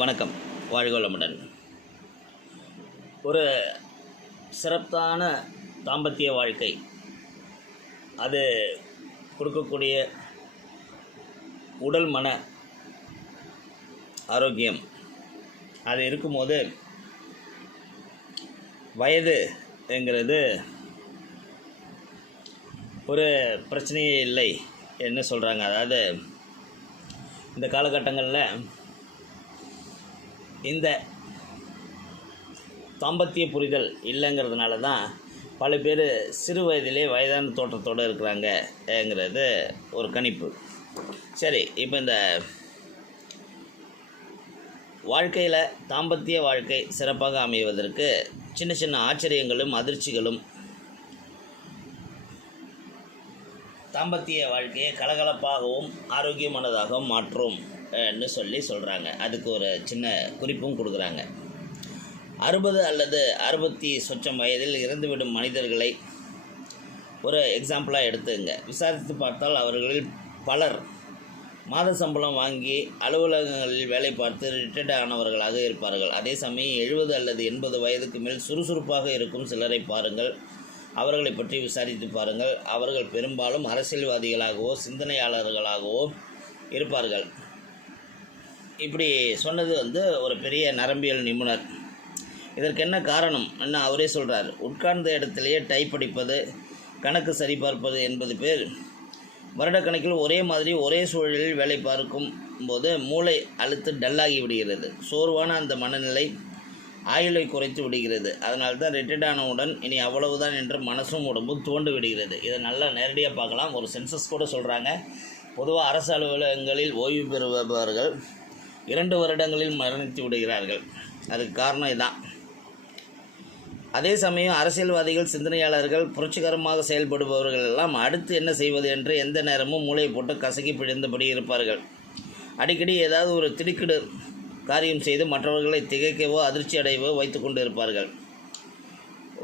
வணக்கம். வாழ்கோளமுடன் ஒரு சிறப்பான தாம்பத்திய வாழ்க்கை. அது கொடுக்கக்கூடிய உடல் மன ஆரோக்கியம். அது இருக்கும்போது வயதுங்கிறது ஒரு பிரச்சனையே இல்லை என்ன சொல்கிறாங்க அதாவது இந்த காலகட்டங்களில் இந்த தாம்பத்திய புரிதல் இல்லைங்கிறதுனால தான் பல பேர் சிறு வயதிலே வயதான தோற்றத்தோடு இருக்கிறாங்கங்கிறது ஒரு கணிப்பு. சரி இப்போ இந்த வாழ்க்கையில் தாம்பத்திய வாழ்க்கை சிறப்பாக அமைவதற்கு சின்ன சின்ன ஆச்சரியங்களும் அதிர்ச்சிகளும் தாம்பத்திய வாழ்க்கையை கலகலப்பாகவும் ஆரோக்கியமானதாகவும் மாற்றும். ன்னு சொல்லி சொல்கிறாங்க அதுக்கு ஒரு சின்ன குறிப்பும் கொடுக்குறாங்க. அறுபது அல்லது அறுபத்தி சொச்சம் வயதில் இறந்துவிடும் மனிதர்களை ஒரு எக்ஸாம்பிளாக எடுத்துங்க. விசாரித்து பார்த்தால் அவர்களில் பலர் மாத சம்பளம் வாங்கி அலுவலகங்களில் வேலை பார்த்து ரிட்டையர்ட் ஆனவர்களாக இருப்பார்கள். அதே சமயம் எழுபது அல்லது எண்பது வயதுக்கு மேல் சுறுசுறுப்பாக இருக்கும் சிலரை பாருங்கள். அவர்களை பற்றி விசாரித்து பாருங்கள். அவர்கள் பெரும்பாலும் அரசியல்வாதிகளாகவோ சிந்தனையாளர்களாகவோ இருப்பார்கள். இப்படி சொன்னது வந்து ஒரு பெரிய நரம்பியல் நிபுணர். இதற்கு என்ன காரணம்? என்ன அவரே சொல்கிறார் உட்கார்ந்த இடத்திலேயே டைப் அடிப்பது கணக்கு சரிபார்ப்பது என்பது பேர். வருடக்கணக்கில் ஒரே மாதிரி ஒரே சூழலில் வேலை பார்க்கும் போது மூளை அழுத்து டல்லாகி விடுகிறது. சோர்வான அந்த மனநிலை ஆயுளை குறைத்து விடுகிறது. அதனால தான் ரிட்டையர்ட் ஆனவுடன் இனி அவ்வளவுதான் என்று மனசும் உடம்பும் தோண்டு விடுகிறது. இதை நல்லா நேரடியாக பார்க்கலாம். ஒரு சென்சஸ் கூட சொல்கிறாங்க பொதுவாக அரசு அலுவலகங்களில் ஓய்வு பெறுபவர்கள் இரண்டு வருடங்களில் மரணித்து விடுகிறார்கள். அதுக்கு காரணம் இதான். அதே சமயம் அரசியல்வாதிகள் சிந்தனையாளர்கள் புரட்சிகரமாக செயல்படுபவர்கள் எல்லாம் அடுத்து என்ன செய்வது என்று எந்த நேரமும் மூளையை போட்டு கசக்கி பிழிந்தபடி இருப்பார்கள். அடிக்கடி ஏதாவது ஒரு திடுக்கிடு காரியம் செய்து மற்றவர்களை திகைக்கவோ அதிர்ச்சி அடையவோ வைத்து கொண்டு இருப்பார்கள்.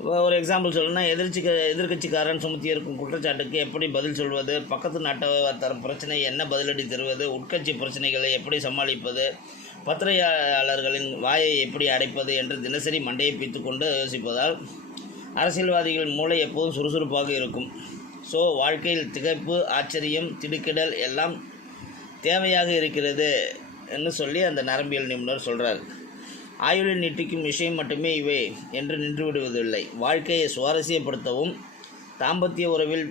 ஒரு எக்ஸாம்பிள் சொல்லணும்னா எதிர்ச்சி எதிர்கட்சிக்காரன் சுமத்தி இருக்கும் குற்றச்சாட்டுக்கு எப்படி பதில் சொல்வது பக்கத்து நாட்டை தரும் பிரச்சனை என்ன பதிலடி தருவது உட்கட்சி பிரச்சனைகளை எப்படி சமாளிப்பது பத்திரிகையாளர்களின் வாயை எப்படி அடைப்பது என்று தினசரி மண்டையை பித்து கொண்டு யோசிப்பதால் அரசியல்வாதிகளின் மூளை எப்போதும் சுறுசுறுப்பாக இருக்கும். ஸோ வாழ்க்கையில் திகைப்பு ஆச்சரியம் திடுக்கிடல் எல்லாம் தேவையாக இருக்கிறது என்று சொல்லி அந்த நரம்பியல் நிபுணர் சொல்கிறார் ஆயுளை நீட்டிக்கும் விஷயம் மட்டுமே இவை என்று நின்றுவிடுவதில்லை. வாழ்க்கையை சுவாரஸ்யப்படுத்தவும் தாம்பத்திய உறவில்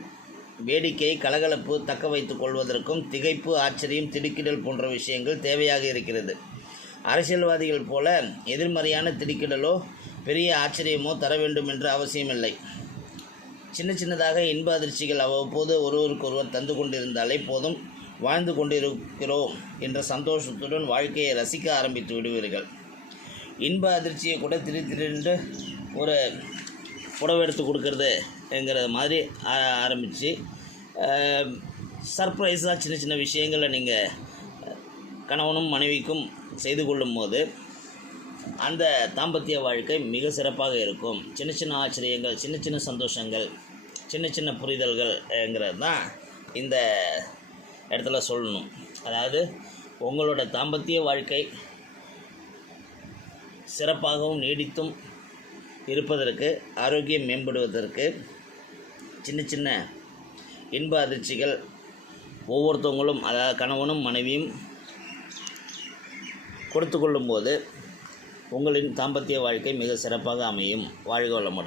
வேடிக்கை கலகலப்பு தக்க வைத்துக் கொள்வதற்கும் திகைப்பு ஆச்சரியம் திடுக்கிடல் போன்ற விஷயங்கள் தேவையாக இருக்கிறது. அரசியல்வாதிகள் போல எதிர்மறையான திடுக்கிடலோ பெரிய ஆச்சரியமோ தர வேண்டும் என்று அவசியமில்லை. சின்ன சின்னதாக இன்ப அதிர்ச்சிகள் அவ்வப்போது ஒருவருக்கொருவர் தந்து கொண்டிருந்தாலே போதும். வாழ்ந்து கொண்டிருக்கிறோம் என்ற சந்தோஷத்துடன் வாழ்க்கையை ரசிக்க ஆரம்பித்து விடுவீர்கள். இன்ப அதிர்ச்சியை கூட திரு திருன்று ஒரு புடவை எடுத்து கொடுக்கறதுங்கிறது மாதிரி ஆ- ஆரம்பித்து சர்ப்ரைஸாக சின்ன சின்ன விஷயங்களை நீங்கள் கணவனும் மனைவிக்கும் செய்து கொள்ளும் போது அந்த தாம்பத்திய வாழ்க்கை மிக சிறப்பாக இருக்கும். சின்ன சின்ன ஆச்சரியங்கள் சின்ன சின்ன சந்தோஷங்கள் சின்ன சின்ன புரிதல்கள்ங்கிறது தான் இந்த இடத்துல சொல்லணும். அதாவது உங்களோட தாம்பத்திய வாழ்க்கை சிறப்பாகவும் நீடித்தும் இருப்பதற்கு ஆரோக்கியம் மேம்படுவதற்கு சின்ன சின்ன இன்ப அதிர்ச்சிகள் ஒவ்வொருத்தவங்களும் அதாவது கணவனும் மனைவியும் கொடுத்து கொள்ளும்போது உங்களின் தாம்பத்திய வாழ்க்கை மிக சிறப்பாக அமையும். வாழ்க வளமுடன்.